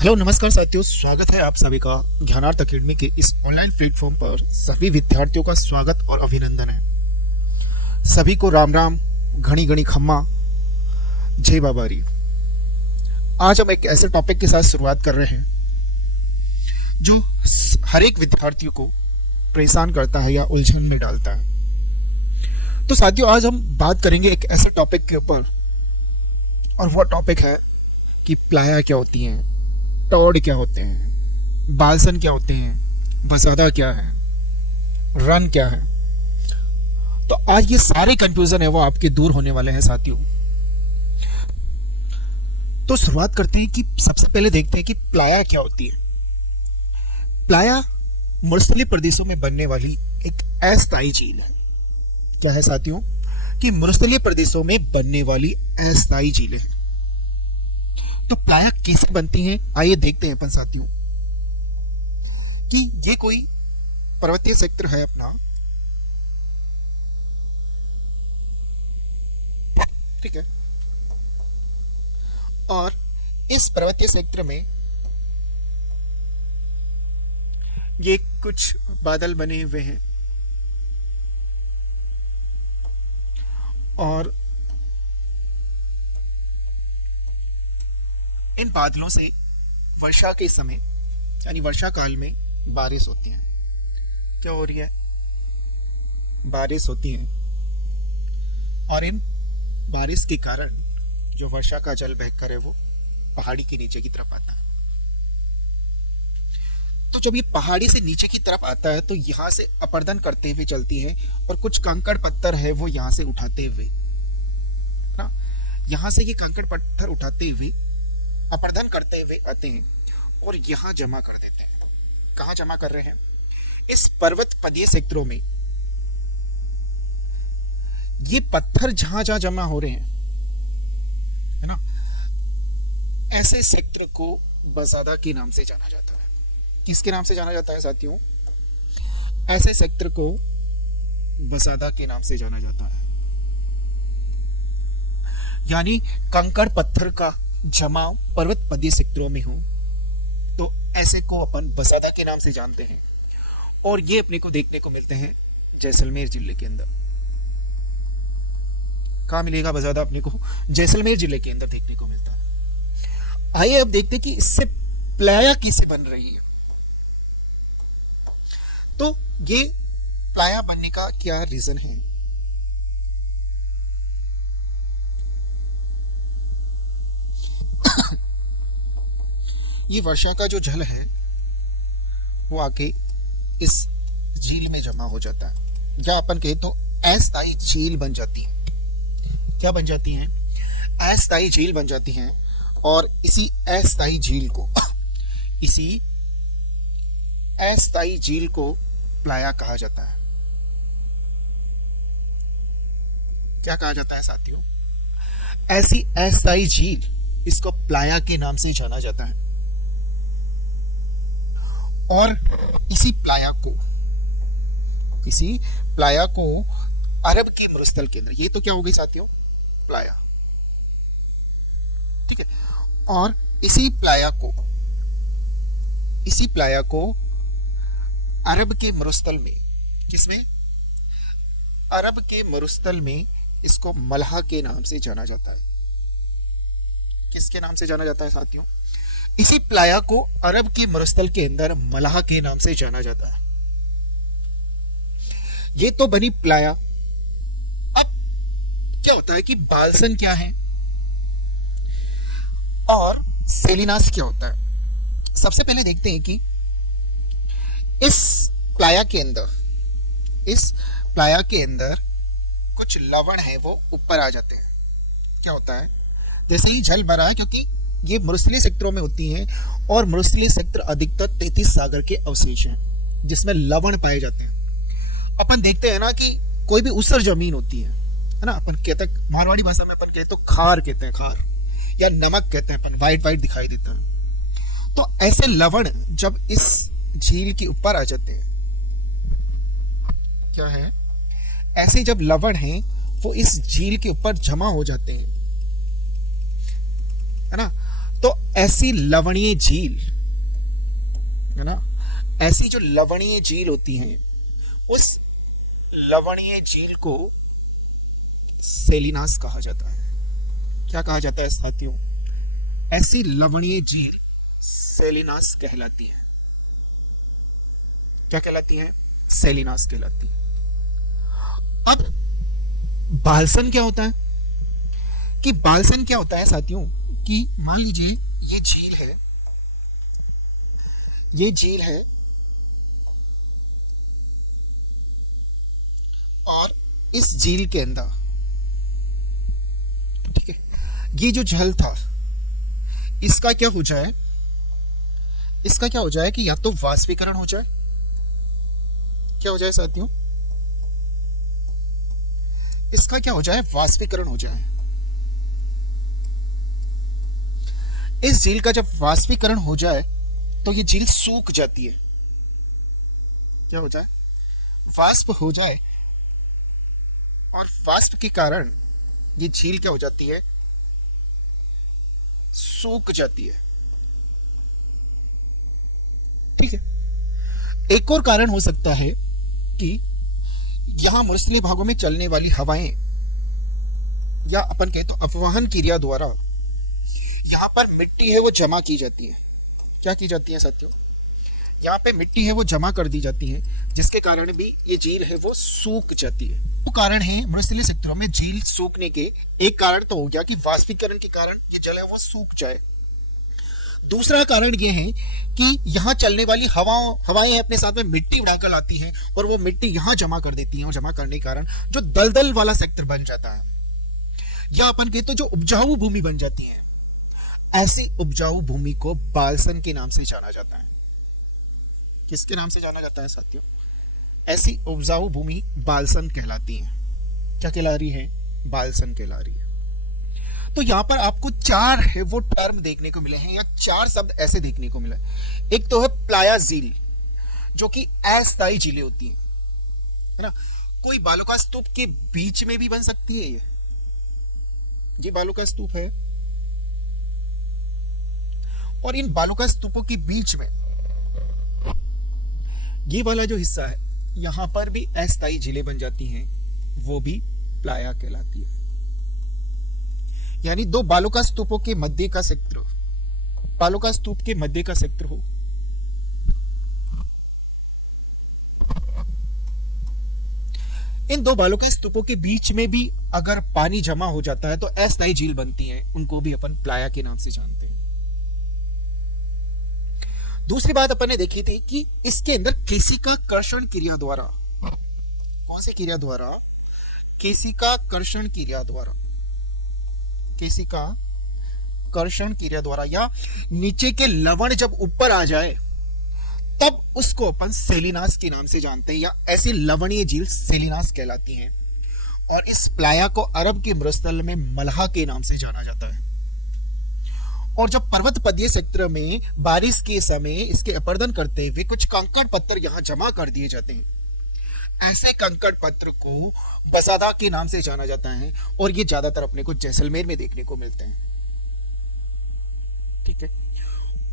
Hello नमस्कार साथियों, स्वागत है आप सभी का ज्ञानार्थ अकेडमी के इस ऑनलाइन प्लेटफॉर्म पर। सभी विद्यार्थियों का स्वागत और अभिनंदन है। सभी को राम राम, घनी घनी खम्मा, जय बाबारी। आज हम एक ऐसे टॉपिक के साथ शुरुआत कर रहे हैं जो हर एक विद्यार्थियों को परेशान करता है या उलझन में डालता है। तो साथियों, आज हम बात करेंगे एक ऐसे टॉपिक के ऊपर, और वो टॉपिक है कि प्लाया क्या होती हैं, टॉड क्या होते हैं, बालसन क्या होते हैं, बसादा क्या है, रन क्या है। तो आज ये सारे कंफ्यूजन है वो आपके दूर होने वाले हैं साथियों। तो शुरुआत करते हैं कि सबसे पहले देखते हैं कि प्लाया क्या होती है। प्लाया मरुस्थलीय प्रदेशों में बनने वाली एक अस्थायी झील है। क्या है साथियों? कि मरुस्थलीय प्रदेशों में बनने वाली अस्थायी झीलें। तो प्लाया कैसे बनती हैं, आइए देखते हैं अपन साथियों। कि ये कोई पर्वतीय क्षेत्र है अपना, ठीक है, और इस पर्वतीय क्षेत्र में ये कुछ बादल बने हुए हैं और इन बादलों से वर्षा के समय यानी वर्षा काल में बारिश होती है। क्या हो रही है? बारिश होती है, और इन बारिश के कारण जो वर्षा का जल बहकर है वो पहाड़ी के नीचे की तरफ आता है। तो जब ये पहाड़ी से नीचे की तरफ आता है तो यहां से अपर्दन करते हुए चलती है, और कुछ कंकड़ पत्थर है वो यहां से उठाते हुए ना, यहां से ये कंकड़ पत्थर उठाते हुए अपर्दन करते हुए आते हैं और यहां जमा कर देते हैं। कहां जमा कर रहे हैं? इस पर्वत पदीय क्षेत्रों में। ये पत्थर जहां जहां जमा हो रहे हैं, है ना, ऐसे क्षेत्र को बसादा के नाम से जाना जाता है। किसके नाम से जाना जाता है साथियों? ऐसे क्षेत्र को बसादा के नाम से जाना जाता है। यानी कंकड़ पत्थर का जमाव पर्वत पदीय क्षेत्रों में हो तो ऐसे को अपन बसादा के नाम से जानते हैं। और ये अपने को देखने को मिलते हैं जैसलमेर जिले के अंदर। कहां मिलेगा बसादा अपने को? जैसलमेर जिले के अंदर देखने को मिलता है। आइए अब देखते हैं कि इससे प्लाया कैसे बन रही है। तो ये प्लाया बनने का क्या रीजन है? ये वर्षा का जो जल है वो आके इस झील में जमा हो जाता है, या अपन कहे तो अस्थायी झील बन जाती है। क्या बन जाती हैं? अस्थायी झील बन जाती हैं। और इसी अस्थायी झील को प्लाया कहा जाता है। क्या कहा जाता है साथियों? ऐसी अस्थायी झील, इसको प्लाया के नाम से जाना जाता है। और इसी प्लाया को अरब के मरुस्थल के अंदर, ये तो क्या हो गई साथियों? प्लाया, ठीक है। और इसी प्लाया को अरब के मरुस्थल में, किसमें? अरब के मरुस्थल में इसको मलहा के नाम से जाना जाता है। किसके नाम से जाना जाता है साथियों? इसी प्लाया को अरब के मरुस्थल के अंदर मलाह के नाम से जाना जाता है। ये तो बनी प्लाया। अब क्या होता है कि बालसन क्या है और सेलिनास क्या होता है? सबसे पहले देखते हैं कि इस प्लाया के अंदर कुछ लवण है वो ऊपर आ जाते हैं। क्या होता है? जैसे ही जल भरा है, क्योंकि ये मरुस्थलीय क्षेत्रों में होती हैं, और मरुस्थलीय क्षेत्र अधिकतर 33 सागर के अवशेष हैं जिसमें लवण पाए जाते हैं। अपन देखते हैं ना कि कोई भी ऊसर जमीन होती है ना, अपन कहते हैं, मारवाड़ी भाषा में अपन कहते तो खार कहते हैं, खार या नमक कहते हैं अपन, वाइट वाइट दिखाई देता है। तो ऐसे लवण जब इस झील के ऊपर आ जाते हैं, क्या है, ऐसे जब लवण हैं वो इस झील के ऊपर जमा हो जाते हैं, है ना, तो ऐसी लवणीय झील है ना, ऐसी जो लवणीय झील होती हैं, उस लवणीय झील को सेलिनास कहा जाता है। क्या कहा जाता है साथियों? ऐसी लवणीय झील सेलिनास कहलाती है। क्या कहलाती है? सेलिनास कहलाती है। अब बालसन क्या होता है? कि बालसन क्या होता है साथियों, कि मान लीजिए ये झील है, ये झील है और इस झील के अंदर, ठीक है, ये जो जल था इसका क्या हो जाए, इसका क्या हो जाए कि या तो वाष्पीकरण हो जाए, क्या हो जाए साथियों, इसका क्या हो जाए, वाष्पीकरण हो जाए। इस झील का जब वाष्पीकरण हो जाए तो ये झील सूख जाती है। क्या हो जाए? वाष्प हो जाए, और वाष्प के कारण ये झील क्या हो जाती है, सूख जाती है। ठीक है। एक और कारण हो सकता है कि यहां मरुस्थलीय भागों में चलने वाली हवाएं, या अपन कहें तो अपवहन क्रिया द्वारा यहां पर मिट्टी है वो जमा की जाती है। क्या की जाती है साथियों? यहाँ पे मिट्टी है वो जमा कर दी जाती है, जिसके कारण भी ये झील है वो सूख जाती है। तो कारण है मरुस्थलीय क्षेत्रों में झील सूखने के, एक कारण तो हो गया कि वाष्पीकरण के कारण ये जल है वो सूख जाए। दूसरा कारण ये है कि यहाँ चलने वाली हवाएं अपने साथ में मिट्टी उड़ाकर लाती हैं और वो मिट्टी यहाँ जमा कर देती हैं, और जमा करने के कारण जो दलदल वाला सेक्टर बन जाता है, या अपन कहते तो जो उपजाऊ भूमि बन जाती है, ऐसी उपजाऊ भूमि को बालसन के नाम से जाना जाता है। किसके नाम से जाना जाता है साथियों? ऐसी उपजाऊ भूमि बालसन कहलाती है। क्या कहला रही है? बालसन कहला रही है। तो यहां पर आपको चार है वो टर्म देखने को मिले हैं, या चार शब्द ऐसे देखने को मिला है। एक तो है प्लाया झील, जो कि अस्थायी झीलें होती हैं, है ना। कोई बालू का स्तूप के बीच में भी बन सकती है। ये बालू का स्तूप है, और इन बालू का स्तूपों के बीच में ये वाला जो हिस्सा है, यहां पर भी अस्थायी झीलें बन जाती हैं, वो भी प्लाया कहलाती है। यानी दो बालू का स्तूपों के मध्य का क्षेत्र, बालू का स्तूप के मध्य का क्षेत्र हो, इन दो बालू के स्तूपों के बीच में भी अगर पानी जमा हो जाता है तो अस्थायी झील बनती है, उनको भी अपन प्लाया के नाम से जानते हैं। दूसरी बात अपन ने देखी थी कि इसके अंदर केशिका कर्षण क्रिया द्वारा, कौन सी क्रिया द्वारा? केशिका कर्षण क्रिया द्वारा, केशिका कर्षण क्रिया द्वारा, या नीचे के लवण जब ऊपर आ जाए तब उसको अपन सेलिनास के नाम से जानते हैं, या ऐसी लवणीय झील सेलिनास कहलाती हैं। और इस प्लाया को अरब के मरुस्थल में मलहा के नाम से जाना जाता है। और जब पर्वत पदीय क्षेत्र में बारिश के समय इसके अपर्दन करते हुए कुछ कंकड़ पत्थर यहां जमा कर दिए जाते हैं, ऐसे कंकड़ पत्थर को बसादा के नाम से जाना जाता है, और ये ज्यादातर अपने को जैसलमेर में देखने को मिलते हैं। ठीक है।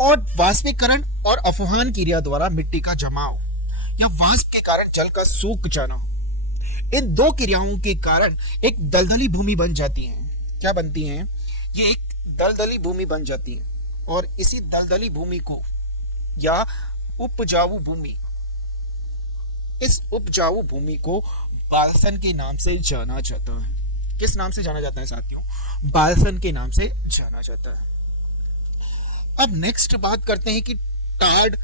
और वाष्पीकरण और अपवहन क्रिया द्वारा मिट्टी का जमाव या वाष्प के कारण जल का सूख जाना, इन दो क्रियाओं के कारण एक दलदली भूमि बन जाती है। क्या बनती है? ये एक दलदली भूमि बन जाती है, और इसी दलदली भूमि को या उपजाऊ भूमि, इस उपजाऊ भूमि को बालसन के नाम से जाना जाता है। किस नाम से जाना जाता है साथियों? बालसन के नाम से जाना जाता है। अब नेक्स्ट बात करते हैं कि टाड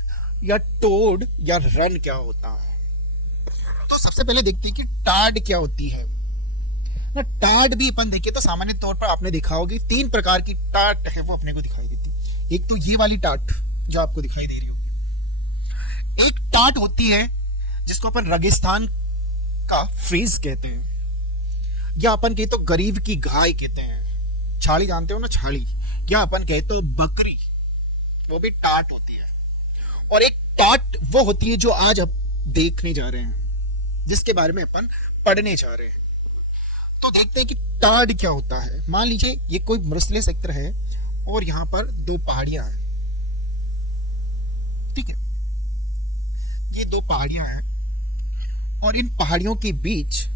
या टोड या रन क्या होता है। तो सबसे पहले देखते हैं कि टाड क्या होती है ना। टाड भी अपन देखें तो सामान्य तौर पर आपने देखा होगी, तीन प्रकार की टाट है वो अपने को दिखाई देती। एक तो ये वाली टाट जो आपको दिखाई दे रही होगी, एक टाट होती है जिसको अपन रेगिस्तान का फ्रीज कहते हैं, या अपन कहे तो गरीब की गाय कहते हैं। छाली जानते हो ना, छाली, या अपन कहे तो बकरी, वो भी टाट होती है। और एक टाट वो होती है जो आज अब देखने जा रहे हैं, जिसके बारे में अपन पढ़ने जा रहे हैं। तो देखते हैं कि टाड क्या होता है। मान लीजिए ये कोई मरुस्थलीय क्षेत्र है और यहां पर दो पहाड़ियां हैं, ठीक है। ये दो पहाड़ियां हैं और इन पहाड़ियों के बीच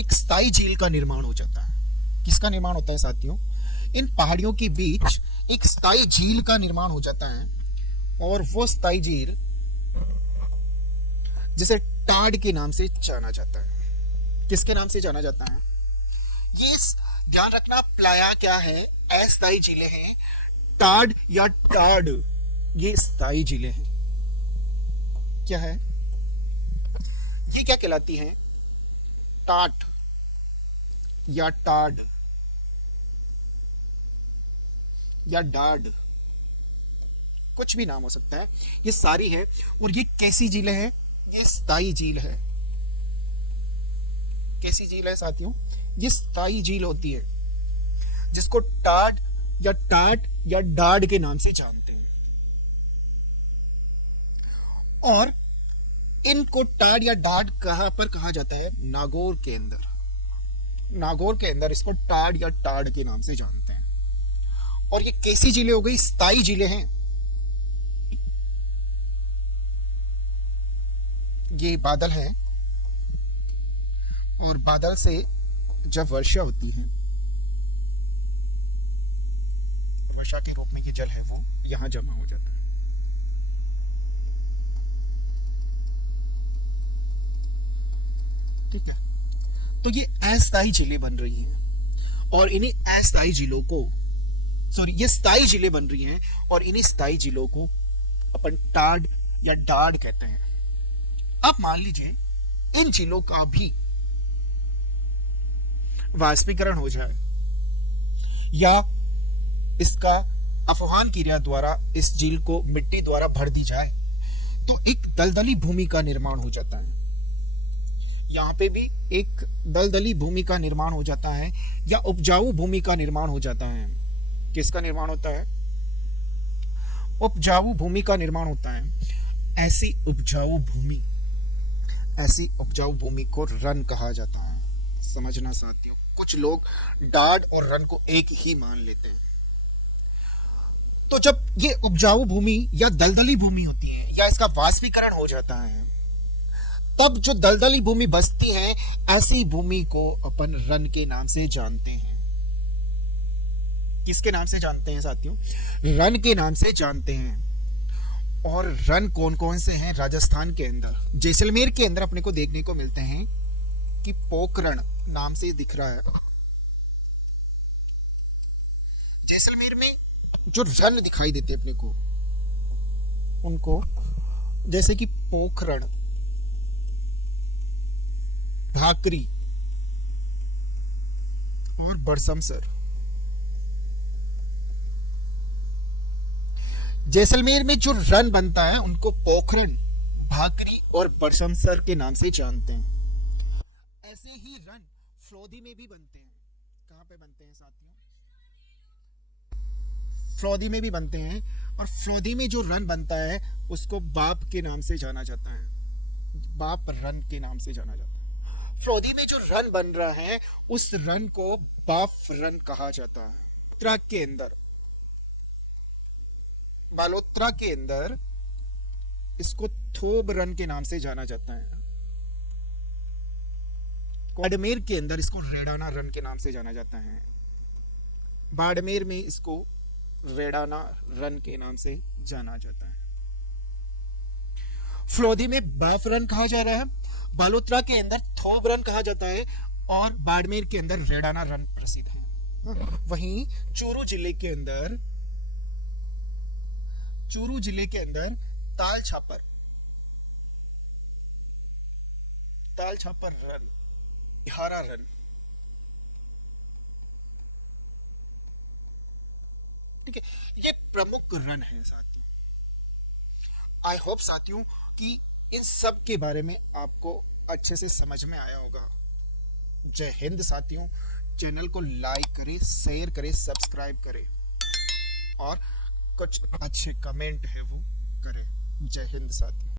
एक स्थायी झील का निर्माण हो जाता है। किसका निर्माण होता है साथियों? इन पहाड़ियों के बीच एक स्थायी झील का निर्माण हो जाता है और वो स्थायी झील जिसे टाड के नाम से जाना जाता है। किसके नाम से जाना जाता है? ये ध्यान रखना, प्लाया क्या है? अस्थायी झीलें हैं। टाड या टाड ये स्थायी झीलें हैं। क्या है ये? क्या कहलाती हैं? टाट या टाड या डाड, कुछ भी नाम हो सकता है, ये सारी है। और ये कैसी झीलें हैं? ये स्थायी झील है। कैसी झील है साथियों? ये स्थायी झील होती है जिसको टाड या टाट या डाड के नाम से जानते हैं। और इनको टाड या डाड कहां पर कहा जाता है? नागौर के अंदर। नागौर के अंदर इसको टाड या टाड के नाम से जानते हैं। और ये कैसी झीलें हो गई? स्थायी झीलें हैं। ये बादल है और बादल से जब वर्षा होती है, वर्षा के रूप में ये जल है वो यहां जमा हो जाता है। ठीक है, तो ये अस्थायी झीलें बन रही हैं और इन्हीं अस्थायी झीलों को, सॉरी, ये स्थायी झीलें बन रही हैं और इन्हीं स्थायी झीलों को अपन टाड या डाड कहते हैं। अब मान लीजिए इन झीलों का भी वाष्पीकरण हो जाए या इसका अपवहन क्रिया द्वारा इस झील को मिट्टी द्वारा भर दी जाए तो एक दलदली भूमि का निर्माण हो जाता है। यहां पे भी एक दलदली भूमि का निर्माण हो जाता है या उपजाऊ भूमि का निर्माण हो जाता है। किसका निर्माण होता है? उपजाऊ भूमि का निर्माण होता है। ऐसी उपजाऊ भूमि को रन कहा जाता है। समझना साथियों, कुछ लोग डाड और रन को एक ही मान लेते हैं। तो जब ये उपजाऊ भूमि या दलदली भूमि होती है या इसका वाष्पीकरण हो जाता है, तब जो दलदली भूमि बचती है, ऐसी भूमि को अपन रन के नाम से जानते हैं। किसके नाम से जानते हैं साथियों? रन के नाम से जानते हैं। और रन कौन कौन से हैं? राजस्थान के अंदर, जैसलमेर के अंदर अपने को देखने को मिलते हैं कि पोखरण नाम से दिख रहा है। जैसलमेर में जो रन दिखाई देते अपने को, उनको जैसे कि पोखरण, भाकरी और बरसमसर। जैसलमेर में जो रन बनता है उनको पोखरण, भाकरी और बरसमसर के नाम से जानते हैं। ऐसे ही रन फ्लोदी में भी बनते हैं। कहां पे बनते हैं साथियों? फ्लोदी में भी बनते हैं। और फ्लोदी में जो रन बनता है उसको बाप के नाम से जाना जाता है। बाप रन के नाम से जाना जाता है। फ्लोदी में जो रन बन रहा है उस रन को बाप रन कहा जाता है। उत्तरा के अंदर, बालोत्रा के अंदर इसको थोब रन के नाम से जाना जाता है। बाड़मेर के अंदर इसको रेडाना रन के नाम से जाना जाता है। बाड़मेर में इसको रेडाना रन के नाम से जाना जाता है। फ्लोदी में बाफ रन कहा जा रहा है, बालोत्रा के अंदर थोब रन कहा जाता है और बाड़मेर के अंदर रेडाना रन प्रसिद्ध है। वहीं चूरू जिले के अंदर ताल छापर रन, इहारा रन, ठीक है, ये प्रमुख रन है साथियों। आई होप साथियों कि इन सब के बारे में आपको अच्छे से समझ में आया होगा। जय हिंद साथियों। चैनल को लाइक करें, शेयर करें, सब्सक्राइब करें और कुछ अच्छे कमेंट है वो करें। जय हिंद साथियों।